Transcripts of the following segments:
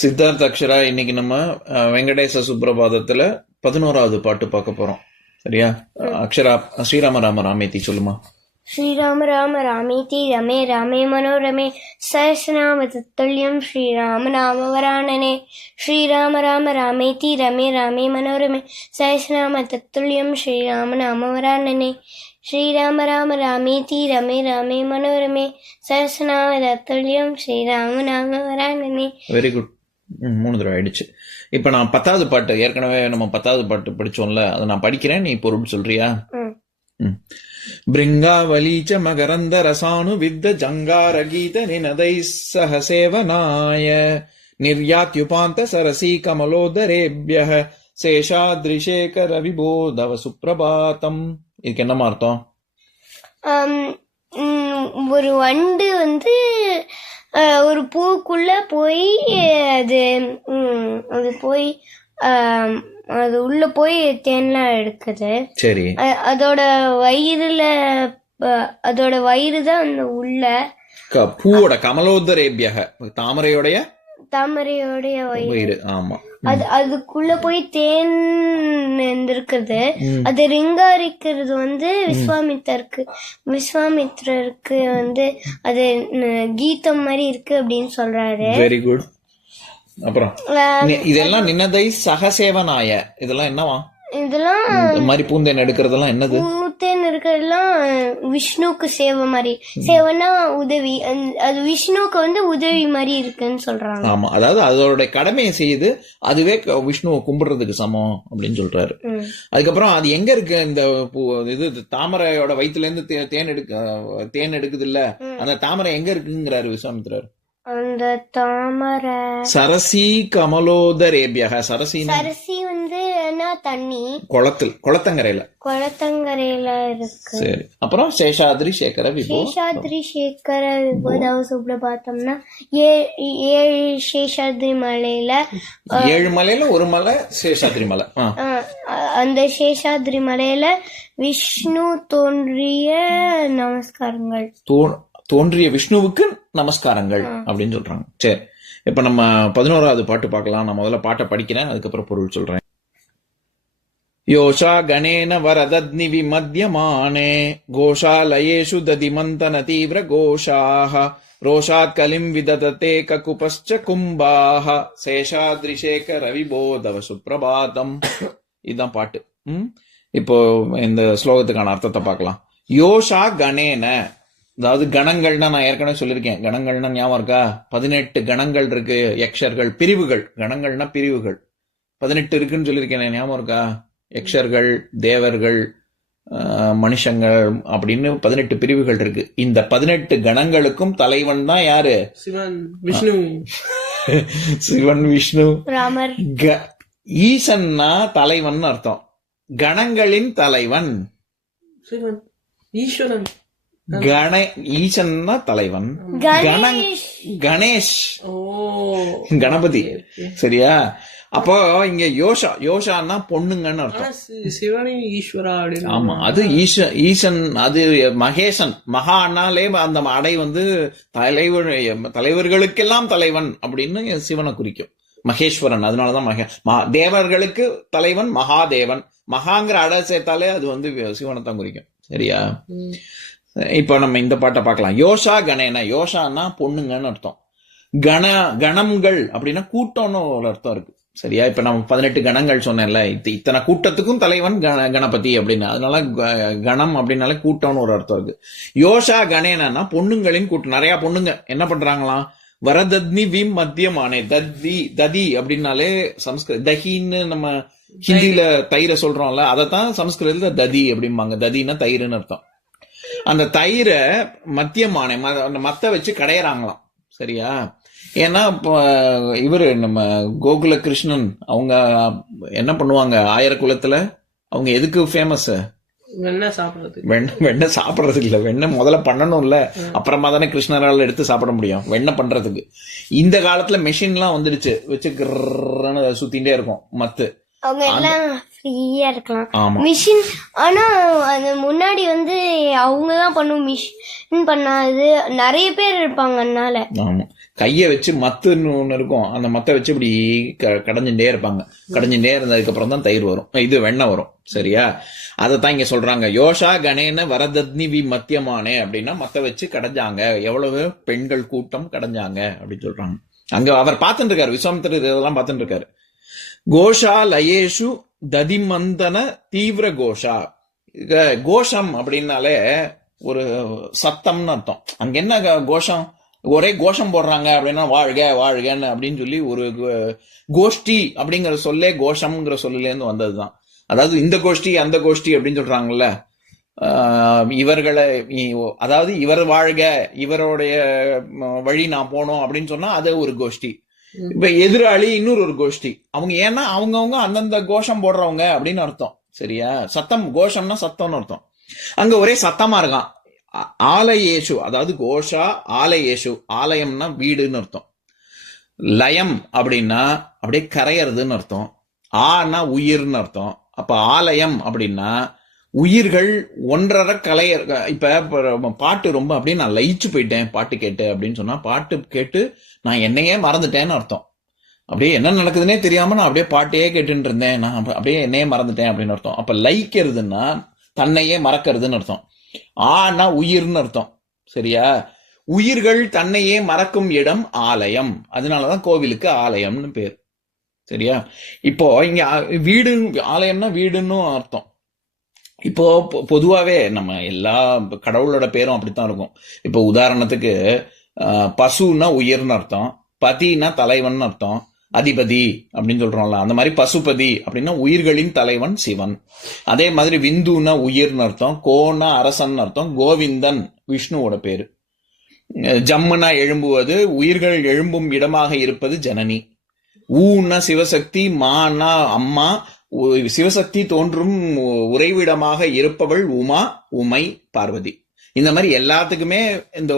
சித்தார்த் அக்ஷரா இன்னைக்கு நம்ம வெங்கடேச சுப்ரபாதத்துல பதினோராவது பாட்டு பார்க்க போறோம். சரியா? அக்ஷரா ஸ்ரீராம ராம ராமேதி சொல்லுமா? ஸ்ரீராம ராம ராமேதி ரமே ராமே மனோரமே சஹசிரநாம தத்துல்யம் ஸ்ரீராம நாம வராணனே. ஸ்ரீராம ராம ராமேதி ரமே ராமே மனோரமே சஹசிரநாம தத்துல்யம் ஸ்ரீராம நாம வராணனே. ஸ்ரீராம ராம ராமேதி ரமே ராமே மனோரமே சஹசிரநாம தத்துல்யம் ஸ்ரீராம நாம வராணனே. வெரி குட் மூணு தடவை ஆயிடுச்சு. இப்ப நான் பத்தாவது பாட்டு ஏற்கனவே நம்ம பத்தாவது பாட்டு படிச்சோம்ல அதை நான் படிக்கிறேன் நீ பொருள் சொல்றியா. பிருங்காவலீச்ச மகரந்த ரசானு வித்த ஜங்கார கீத நினதை சக சேவனாய நிர்யாத்யுபாந்த சரசி கமலோதரேபிய சேஷாத்ரிசேகர விபோதவ சுப்ரபாதம் இதுக்கு என்னமா அர்த்தம்? ஒரு வண்டு வந்து ஒரு பூக்குள்ள போய் அது அது போய் அது உள்ள போய் தேன்லாம் எடுக்குது. சரி. அதோட வயிறுல அதோட வயிறு தான் அந்த உள்ள. பூவோட கமலோதரேபியக தாமரையோடைய? தாமரையோடைய வயிறு ஆமா. அது அதுக்குள்ள போய் தேன் இருந்திருக்குது. ம். அது ரிங்காரிக்கிறது வந்து விஸ்வாமித்தருக்கு. விஸ்வாமித்திரருக்கு வந்து அது கீதம் மாதிரி இருக்கு அப்படின்னு சொல்றாரு. வெரி குட் அப்புறம் இதெல்லாம் நின்னதை சகசேவனாய. இதெல்லாம் என்னவா? இதெல்லாம் இந்த மாதிரி பூந்தேன் எடுக்கிறதெல்லாம் என்னது? பூத்தேன் இருக்கிறதெல்லாம் விஷ்ணுவுக்கு சேவை மாதிரி. சேவைன்னா உதவி. அது விஷ்ணுவுக்கு வந்து உதவி மாதிரி இருக்குன்னு சொல்றாங்க. ஆமா. அதாவது அதோட கடமையை செய்யுது அதுவே விஷ்ணுவை கும்பிடுறதுக்கு சமம் அப்படின்னு சொல்றாரு. அதுக்கப்புறம் அது எங்க இருக்கு? இந்த இது தாமரையோட வயித்துல இருந்து தேன் எடுக்க தேன் எடுக்குது இல்ல அந்த தாமரை எங்க இருக்குங்கிறாரு விஸ்வாமித்திரர் அந்த தாமரை. சரசி கமலோதரேபியக. சரசி என்ன தண்ணி குளத்தில் குளத்தங்கரையில. குளத்தங்கரையில இருக்கு. சரி. அப்புறம் சேஷாத்ரி சேகர விபோ. சேஷாத்ரி சேகர விபோதாவ சுப்ரபாத்தம்னா ஏ- ஏழு சேஷாத்ரி மலையில ஏழு மலையில ஒரு மலை சேஷாத்ரி மலை. அந்த சேஷாத்ரி மலையில விஷ்ணு தோன்றிய நமஸ்காரங்கள். தோன்றிய விஷ்ணுவுக்கு நமஸ்காரங்கள் அப்படின்னு சொல்றாங்க. சரி. இப்ப நம்ம பதினோராவது பாட்டு பார்க்கலாம். நான் முதல்ல பாட்டை படிக்கிறேன். அதுக்கப்புறம் பொருள் சொல்றேன். யோஷா கணேன வரதத்னி விமத்யமானே கோஷாலயேஷு ததிமந்தன தீவிர கோஷாः ரோஷாத் கலிம் விதததே ககுபஸ்ச கும்பாः சேஷாத்ரிசேகர விபோதவ சுப்ரபாதம் இதுதான் பாட்டு ம்? இப்போ இந்த ஸ்லோகத்துக்கான அர்த்தத்தை பார்க்கலாம் யோஷா கணேன அதாவது கணங்கள்னா நான் ஏற்கனவே சொல்லியிருக்கேன் கணங்கள்னா ஞாபகம் இருக்கா பதினெட்டு கணங்கள் இருக்கு யக்ஷர்கள் பிரிவுகள் கணங்கள்னா பிரிவுகள் பதினெட்டு இருக்குன்னு சொல்லியிருக்கேன் ஞாபகம் இருக்கா யக்ஷர்கள் தேவர்கள் ஆஹ், மனுஷங்கள் அப்படின்னு பதினெட்டு பிரிவுகள் இருக்கு. இந்த பதினெட்டு கணங்களுக்கும் தலைவன் தான் யாரு? சிவன் விஷ்ணு. சிவன் விஷ்ணு. ராமர். க- ஈசன்னா தலைவன் அர்த்தம். கணங்களின் தலைவன். சிவன் ஈஸ்வரன். கண ஈசன்னா தலைவன். கணேஷ். ஓ. கணபதி. சரியா? அப்போ இங்க யோஷா யோஷான்னா பொண்ணுங்கன்னு அர்த்தம். சிவனே ஈஸ்வரா அப்படின்னு ஆமா அது ஈச ஈசன் அது மகேசன் மகானாலே அந்த அடை வந்து தலைவர் தலைவர்களுக்கெல்லாம் தலைவன் அப்படின்னு சிவனை குறிக்கும். மகேஸ்வரன் அதனாலதான் மகே தேவர்களுக்கு தலைவன் மகாதேவன். மகாங்கிற அடை சேர்த்தாலே அது வந்து சிவனை தான் குறிக்கும். சரியா. இப்போ நம்ம இந்த பாட்டை பார்க்கலாம். யோஷா கணேன யோஷான்னா பொண்ணுங்கன்னு அர்த்தம். கண கணங்கள் அப்படின்னா கூட்டம்னு ஒரு அர்த்தம் இருக்கு. சரியா? இப்ப நம்ம பதினெட்டு கணங்கள் சொன்னேன்ல. இத்தனை கூட்டத்துக்கும் தலைவன் கண கணபதி அப்படின்னு. அதனால க- கணம் அப்படின்னாலே கூட்டம்னு ஒரு அர்த்தம் இருக்கு. யோஷா கணேனா பொண்ணுங்களின் கூட்டம். நிறைய பொண்ணுங்க. என்ன பண்றாங்களாம்? வரதத்னி விம் மத்தியமானே தத்தி ததி அப்படின்னாலே சம்ஸ்கிருத தஹின்னு நம்ம ஹிந்தியில தயிரை சொல்றோம்ல அதைத்தான் சமஸ்கிருதத்துல ததி அப்படிம்பாங்க. ததினா தயிர்னு அர்த்தம். அந்த தயிரை மத்தியமானே ம- அந்த மத்த வச்சு கடையறாங்களாம். சரியா? ஏன்னா இப்போ இவரு நம்ம கோகுல கிருஷ்ணன் அவங்க என்ன பண்ணுவாங்க ஆயிரக்குளத்துல அவங்க எதுக்கு ஃபேமஸ் வெண்ணெய் சாப்பிடுறது வெண்ணெய் வெண்ணெய் சாப்பிட்றதுக்கு இல்ல. வெண்ணெய் முதல்ல பண்ணணும்ல. அப்புறமா தானே கிருஷ்ணரால் எடுத்து சாப்பிட முடியும். வெண்ணெய் பண்றதுக்கு. இந்த காலத்துல மெஷின்லாம் வந்துடுச்சு. வச்சு கிர்ன்னு சுத்திட்டே இருக்கும். மத்து. அவங்க எல்லாம் ஃப்ரீயா இருக்கலாம். மிஷின் ஆனா அது முன்னாடி வந்து அவங்க தான் பண்ணும் மிஷின் பண்ணாது. நிறைய பேர் இருப்பாங்க அதனால. ஆமா. கைய வச்சு மத்துன்னு ஒண்ணு இருக்கும். அந்த மத்தை வச்சு இப்படி க- கடைஞ்சுட்டே இருப்பாங்க. கடைஞ்சுட்டே இருந்ததுக்கு அப்புறம் தான் தயிர் வரும். இது வெண்ணெய் வரும். சரியா? அதைத்தான் இங்க சொல்றாங்க. யோஷா கணேன வரதத்னி வி மத்தியமானே அப்படின்னா மத்த வச்சு கடைஞ்சாங்க. எவ்வளவு பெண்கள் கூட்டம் கடைஞ்சாங்க அப்படின்னு சொல்றாங்க. அங்க அவர் பார்த்துட்டு இருக்காரு. விஸ்வாமித்திரர் இதெல்லாம் பார்த்துட்டு இருக்காரு. கோஷா லயேஷு ததிமந்தன தீவிர கோஷா. கோஷம் அப்படின்னாலே ஒரு சத்தம்னு அர்த்தம். அங்க என்ன கோஷம்? ஒரே கோஷம் போடுறாங்க அப்படின்னா வாழ்க வாழ்கன்னு அப்படின்னு சொல்லி ஒரு கோ- கோஷ்டி அப்படிங்கிற சொல்லே கோஷம்ங்கிற சொல்லிலேருந்து வந்ததுதான். அதாவது இந்த கோஷ்டி அந்த கோஷ்டி அப்படின்னு சொல்றாங்கல்ல. ஆஹ் இவர்களை அதாவது இவர் வாழ்க இவருடைய வழி நான் போனோம் அப்படின்னு சொன்னா அது ஒரு கோஷ்டி. இப்ப எதிராளி இன்னொரு ஒரு கோஷ்டி. அவங்க ஏன்னா அவங்கவுங்க அந்தந்த கோஷம் போடுறவங்க அப்படின்னு அர்த்தம். சரியா? சத்தம் கோஷம்னா சத்தம்னு அர்த்தம். அங்க ஒரே சத்தமா இருக்கான். ஆலயேஷு அதாவது கோஷா ஆலயேஷு. ஆலயம்னா வீடுன்னு அர்த்தம். லயம் அப்படின்னா அப்படியே கரையறதுன்னு அர்த்தம். ஆனா உயிர்னு அர்த்தம். அப்ப ஆலயம் அப்படின்னா உயிர்கள் ஒன்றரை கலையர். இப்ப பாட்டு ரொம்ப அப்படியே நான் லயிச்சு போயிட்டேன் பாட்டு கேட்டு அப்படின்னு சொன்னா பாட்டு கேட்டு நான் என்னையே மறந்துட்டேன்னு அர்த்தம். அப்படியே என்ன நடக்குதுன்னே தெரியாம நான் அப்படியே பாட்டையே கேட்டுட்டு இருந்தேன். நான் அப்படியே என்னையே மறந்துட்டேன் அப்படின்னு அர்த்தம். அப்ப லயிக்கிறதுன்னா தன்னையே மறக்கிறதுன்னு அர்த்தம். ஆனா உயிர்னு அர்த்தம். சரியா? உயிர்கள் தன்னையே மறக்கும் இடம் ஆலயம். அதனாலதான் கோவிலுக்கு ஆலயம்னு பேர். சரியா? இப்போ இங்க வீடு ஆலயம்னா வீடுன்னு அர்த்தம். இப்போ பொதுவாகவே நம்ம எல்லா கடவுளோட பேரும் அப்படித்தான் இருக்கும். இப்போ உதாரணத்துக்கு பசுன்னா உயிர்னு அர்த்தம் பதினா தலைவன் அர்த்தம் அதிபதி அப்படின்னு சொல்றோம்ல அந்த மாதிரி பசுபதி அப்படின்னா உயிர்களின் தலைவன் சிவன். அதே மாதிரி விந்துனா உயிர்னு அர்த்தம் கோனா அரசன் அர்த்தம் கோவிந்தன் விஷ்ணுவோட பேரு. ஜம்முனா எழும்புவது உயிர்கள் எழும்பும் இடமாக இருப்பது ஜனனி. ஊன்னா சிவசக்தி மானா அம்மா சிவசக்தி தோன்றும் உறைவிடமாக இருப்பவள் உமா உமை பார்வதி. இந்த மாதிரி எல்லாத்துக்குமே இந்த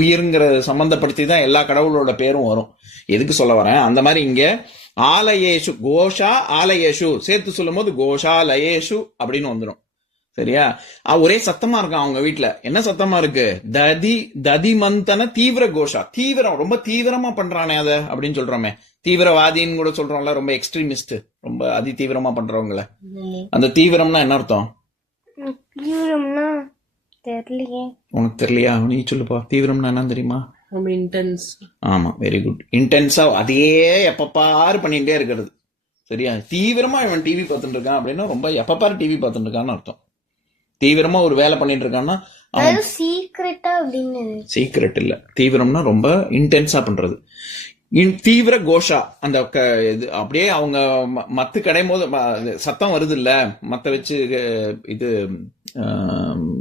உயிர்ங்கிற சம்பந்தப்படுத்தி தான் எல்லா கடவுளோட பேரும் வரும். எதுக்கு சொல்ல வரேன்? அந்த மாதிரி இங்க ஆலயேஷு கோஷா ஆலயேஷு. சேர்த்து சொல்லும் போது கோஷா லயேஷு அப்படின்னு வந்துடும் சரியா? ஒரே சத்தமா இருக்கான் அவங்க வீட்ல? என்ன சத்தமா இருக்கு? ததி ததிமந்தன தீவிர கோஷா. தீவிரம் ரொம்ப தீவிரமா பண்றானே அத அப்படின்னு சொல்றோமே. தீவிரவாதின்னு கூட சொல்றோம்ல ரொம்ப எக்ஸ்ட்ரீமிஸ்ட் ரொம்ப அதி தீவிரமா பண்றவங்கள அந்த தீவிரம்னா என்ன அர்த்தம்? தீவிரம்னா தெரியலையே. உனக்கு தெரியலையா? நீ சொல்லுப்பா. தீவிரம்னா என்ன தெரியுமா? ரொம்ப இன்டென்ஸ் ஆமா வெரி குட் இன்டென்ஸா அதே எப்ப பாரு பண்ணிட்டே இருக்கிறது. சரியா? தீவிரமா இவன் டிவி பார்த்துட்டு இருக்கான் அப்படின்னா ரொம்ப எப்ப பாரு டிவி பார்த்துட்டு இருக்கான்னு அர்த்தம். தீவிரமா ஒரு வேலை பண்ணிட்டு இருக்கான்னா சீக்ரெட்டா அப்படின்னு சீக்ரெட் இல்ல. தீவிரம்னா ரொம்ப இன்டென்ஸா பண்றது. இன் தீவிர கோஷா அந்த இது அப்படியே அவங்க மத்து கடையும் போது சத்தம் வருது இல்ல மத்த வச்சு இது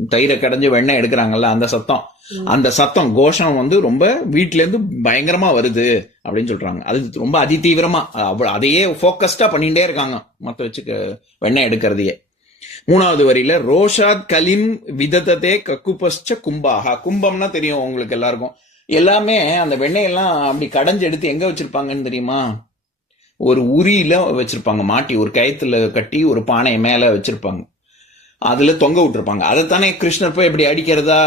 தயிரை கடைஞ்சு வெண்ணெய் எடுக்கிறாங்கல்ல அந்த சத்தம். அந்த சத்தம் கோஷம் வந்து ரொம்ப வீட்ல இருந்து பயங்கரமா வருது அப்படின்னு சொல்றாங்க. அது ரொம்ப அதி தீவிரமா அவ்வ- அதையே போக்கஸ்டா பண்ணிட்டே இருக்காங்க மத்த வச்சு வெண்ணெய் எடுக்கிறதையே. மூணாவது வரியில ரோஷாத் கலிம் விதததே கக்குபஸ்ச கும்பாகா. கும்பம்னா தெரியும் உங்களுக்கு எல்லாருக்கும். எல்லாமே அந்த வெண்ணெயெல்லாம் அப்படி கடைஞ்சு எடுத்து எங்க வச்சிருப்பாங்கன்னு தெரியுமா? ஒரு உரியில வச்சிருப்பாங்க. மாட்டி ஒரு கயத்துல கட்டி ஒரு பானையை மேல வச்சிருப்பாங்க. அதுல தொங்க விட்டுருப்பாங்க. அதைத்தானே கிருஷ்ணர் போய் இப்படி அடிக்கிறதா?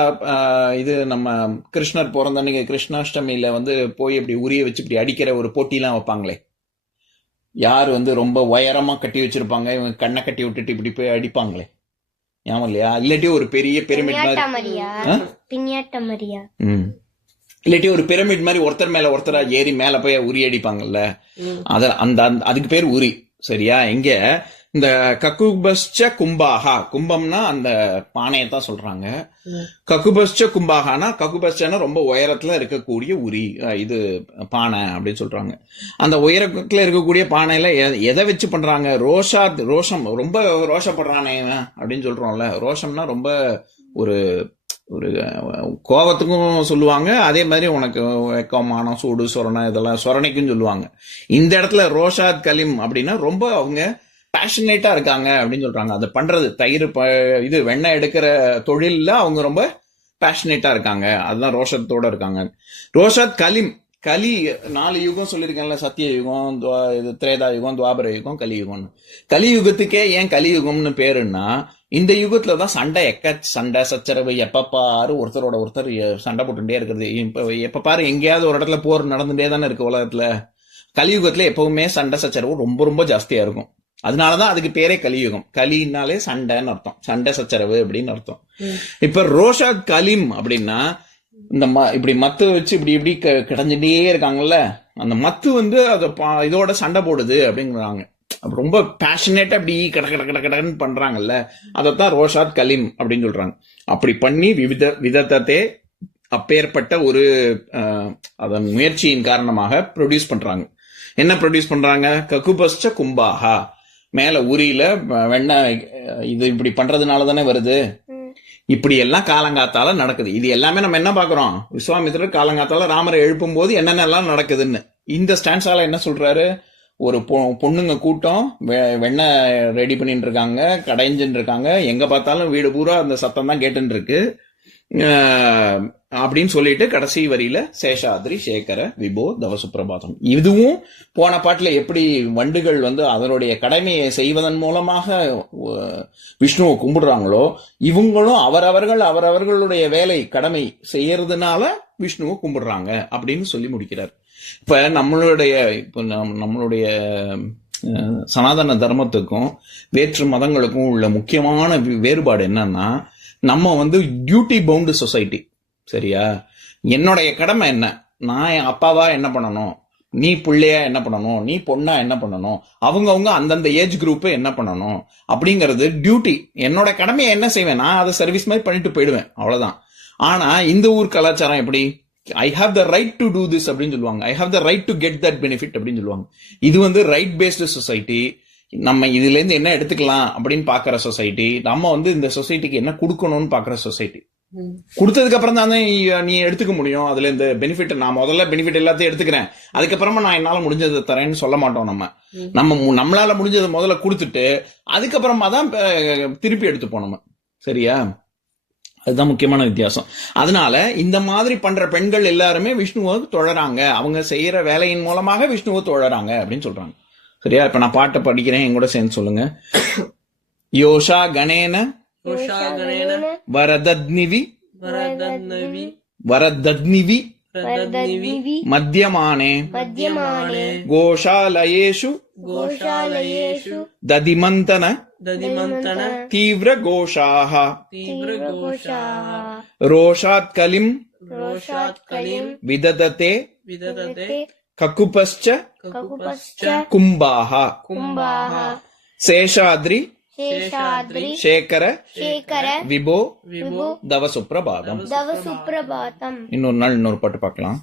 இது நம்ம கிருஷ்ணர் பிறந்தன்னைக்கு கிருஷ்ணாஷ்டமியில வந்து போய் இப்படி உரிய வச்சு இப்படி அடிக்கிற ஒரு போட்டிலாம் வைப்பாங்களே. யார் வந்து ரொம்ப உயரமா கட்டி வச்சிருப்பாங்க இவங்க கண்ணை கட்டி விட்டுட்டு இப்படி போய் அடிப்பாங்களே? ஞாபகம் இல்லையா? இல்லாட்டி ஒரு பெரிய பிரமிட் மாதிரி. ம். இல்லாட்டி ஒரு பிரமிட் மாதிரி ஒருத்தர் மேல ஒருத்தரா ஏறி மேல போய் உரி அடிப்பாங்கல்ல? அத அந்த அந்த- அதுக்கு பேர் உரி. சரியா? இங்க இந்த கக்குபஸ்ச கும்பாகா கும்பம்னா அந்த பானையை தான் சொல்றாங்க. கக்குபஸ்ச கும்பாகானா கக்குபஸ்சனா ரொம்ப உயரத்துல இருக்கக்கூடிய உரி இது பானை அப்படின்னு சொல்றாங்க. அந்த உயரத்துல இருக்கக்கூடிய பானையில எதை வச்சு பண்றாங்க? ரோஷா ரோஷம் ரொம்ப ரோஷப்படுறானே அப்படின்னு சொல்றோம்ல. ரோஷம்னா ரொம்ப ஒரு ஒரு அஹ், கோவத்துக்கும் சொல்லுவாங்க. அதே மாதிரி உனக்கு வெக்கம் மானம் சூடு சொரணை இதெல்லாம் சொரணைக்கும் சொல்லுவாங்க. இந்த இடத்துல ரோஷாத் கலிம் அப்படின்னா ரொம்ப அவங்க பேஷனேட்டா இருக்காங்க அப்படின்னு சொல்றாங்க. அதை பண்றது தயிர் ப- இது வெண்ணெய் எடுக்கிற தொழில்ல அவங்க ரொம்ப பேஷனேட்டா இருக்காங்க. அதுதான் ரோஷத்தோட இருக்காங்க. ரோஷத் கலிம் கலி நாலு யுகம் சொல்லியிருக்கேன்ல சத்திய யுகம் இது திரேதா யுகம் துவாபர யுகம் கலியுகம்னு கலியுகத்துக்கே ஏன் கலியுகம்னு பேருன்னா இந்த யுகத்துல தான் சண்டை எக்க சண்டை சச்சரவு எப்பப்பாரு பாரு ஒருத்தரோட ஒருத்தர் சண்டை போட்டுட்டே இருக்கிறது. இப்போ எப்ப பாரு எங்கேயாவது ஒரு இடத்துல போர் நடந்துட்டே தானே இருக்கு உலகத்துல. கலியுகத்துல எப்பவுமே சண்டை சச்சரவு ரொம்ப ரொம்ப ஜாஸ்தியா இருக்கும். அதனாலதான் அதுக்கு பேரே கலியுகம். கலினாலே சண்டைன்னு அர்த்தம். சண்டை சச்சரவு அப்படின்னு அர்த்தம். இப்ப ரோஷா கலிம் அப்படின்னா இந்த ம இப்படி மத்து வச்சு இப்படி இப்படி க- கிடஞ்சிட்டே இருக்காங்கல்ல அந்த மத்து வந்து அத இதோட சண்டை போடுது அப்படிங்கிறாங்க. அப்ப ரொம்ப பேஷனேட்டா அப்படி கட கட கட கடன்னு பண்றாங்கல்ல அதைத்தான் ரோஷாத் கலிம் அப்படின்னு சொல்றாங்க. அப்படி பண்ணி விவித விதத்தே அப்பேற்பட்ட ஒரு அதன் முயற்சியின் காரணமாக ப்ரொடியூஸ் பண்றாங்க. என்ன ப்ரொடியூஸ் பண்றாங்க? ககுபஸ்ச கும்பாஹா. மேல உரியில வெண்ணெய் இது இப்படி பண்றதுனால தானே வருது. இப்படி எல்லாம் காலங்காத்தால நடக்குது. இது எல்லாமே நம்ம என்ன பாக்குறோம் விஸ்வாமித்திரர் காலங்காத்தால ராமரை எழுப்பும் போது என்னென்னலாம் நடக்குதுன்னு. இந்த ஸ்டான்ஸால என்ன சொல்றாரு? ஒரு பொ- பொண்ணுங்க கூட்டம் வெ- வெண்ணெய் ரெடி பண்ணிட்டு இருக்காங்க கடைஞ்சுட்டு இருக்காங்க எங்க பார்த்தாலும் வீடு பூரா அந்த சத்தம் தான் இருக்கு அஹ், அப்படின்னு சொல்லிட்டு கடைசி வரியில சேஷாத்ரி சேகர விபோ தவசுப்பிரபாதம். இதுவும் போன பாட்டுல எப்படி வண்டுகள் வந்து அதனுடைய கடமையை செய்வதன் மூலமாக விஷ்ணுவை கும்பிடுறாங்களோ இவங்களும் அவரவர்கள் அவரவர்களுடைய வேலை கடமை செய்யறதுனால விஷ்ணுவை கும்பிடுறாங்க அப்படின்னு சொல்லி முடிக்கிறார். இப்ப நம்மளுடைய இப்ப நம்மளுடைய சனாதன தர்மத்துக்கும் வேற்று மதங்களுக்கும் உள்ள முக்கியமான வேறுபாடு என்னன்னா நம்ம வந்து டியூட்டி பவுண்டு சொசைட்டி சரியா? என்னுடைய கடமை என்ன? நான் என் அப்பாவா என்ன பண்ணணும்? நீ பிள்ளையா என்ன பண்ணணும்? நீ பொண்ணா என்ன பண்ணணும்? அவங்கவுங்க அந்தந்த ஏஜ் குரூப்பு என்ன பண்ணணும்? அப்படிங்கிறது டியூட்டி என்னோட கடமையை என்ன செய்வேன்? நான் அதை சர்வீஸ் மாதிரி பண்ணிட்டு போயிடுவேன். அவ்வளோதான் ஆனால் இந்த ஊர் கலாச்சாரம் எப்படி? I have the right to do this அப்படின்னு சொல்லுவாங்க. I have the right to get that benefit அப்படின்னு சொல்லுவாங்க. இது வந்து ரைட் பேஸ்டு சொசைட்டி நம்ம இதுலேருந்து என்ன எடுத்துக்கலாம் அப்படின்னு பார்க்குற சொசைட்டி நம்ம வந்து இந்த சொசைட்டிக்கு என்ன கொடுக்கணும்னு பார்க்குற சொசைட்டி கொடுத்ததுக்கு அப்புறம் தான் நீ எடுத்துக்க முடியும். அதுல இந்த பெனிஃபிட் நான் முதல்ல பெனிஃபிட் எல்லாத்தையும் எடுத்துக்கிறேன். அதுக்கப்புறமா நான் என்னால முடிஞ்சதை தரேன்னு சொல்ல மாட்டோம் நம்ம. நம்ம நம்மளால முடிஞ்சதை முதல்ல கொடுத்துட்டு அதுக்கப்புறமா தான் திருப்பி எடுத்துப்போம் நம்ம. சரியா? அதுதான் முக்கியமான வித்தியாசம். அதனால இந்த மாதிரி பண்ற பெண்கள் எல்லாருமே விஷ்ணுவை தொழறாங்க. அவங்க செய்யற வேலையின் மூலமாக விஷ்ணுவை தொழறாங்க அப்படின்னு சொல்றாங்க. சரியா? இப்ப நான் பாட்டை படிக்கிறேன். என் கூட சேர்ந்து சொல்லுங்க. யோஷா கணேன ವೃಷಾಗಣೇನ ವರದದ್ನಿವಿ. ವರದದ್ನವಿ. ವರದದ್ನಿವಿ. ವರದದ್ನಿವಿ. ಮಧ್ಯಮಾನೆ. ಮಧ್ಯಮಾನೆ. ಗೋಶಾಲಯೇಷು ಗೋಶಾಲಯೇಷು ದದಿಮಂತನ. ದದಿಮಂತನ. ತೀವ್ರ ಘೋಷಾಹ ತೀವ್ರ ಘೋಷಾಹ ರೋಷಾತ್ ಕಲಿಂ ರೋಷಾತ್ ಕಲಿಂ ವಿದದತೆ. ವಿದದತೆ. ಕಕುಪಶ್ಚ. ಕಕುಪಶ್ಚ. ಕುಂಭಾಹ. ಕುಂಭಾಹ. ಶೇಷಾದ್ರಿ. சேகர சேகர விபோ தவ சுப்ரபாதம் தவ சுப்பிரபாதம் இன்னொரு நாள் இன்னொரு பாட்டு பார்க்கலாம்.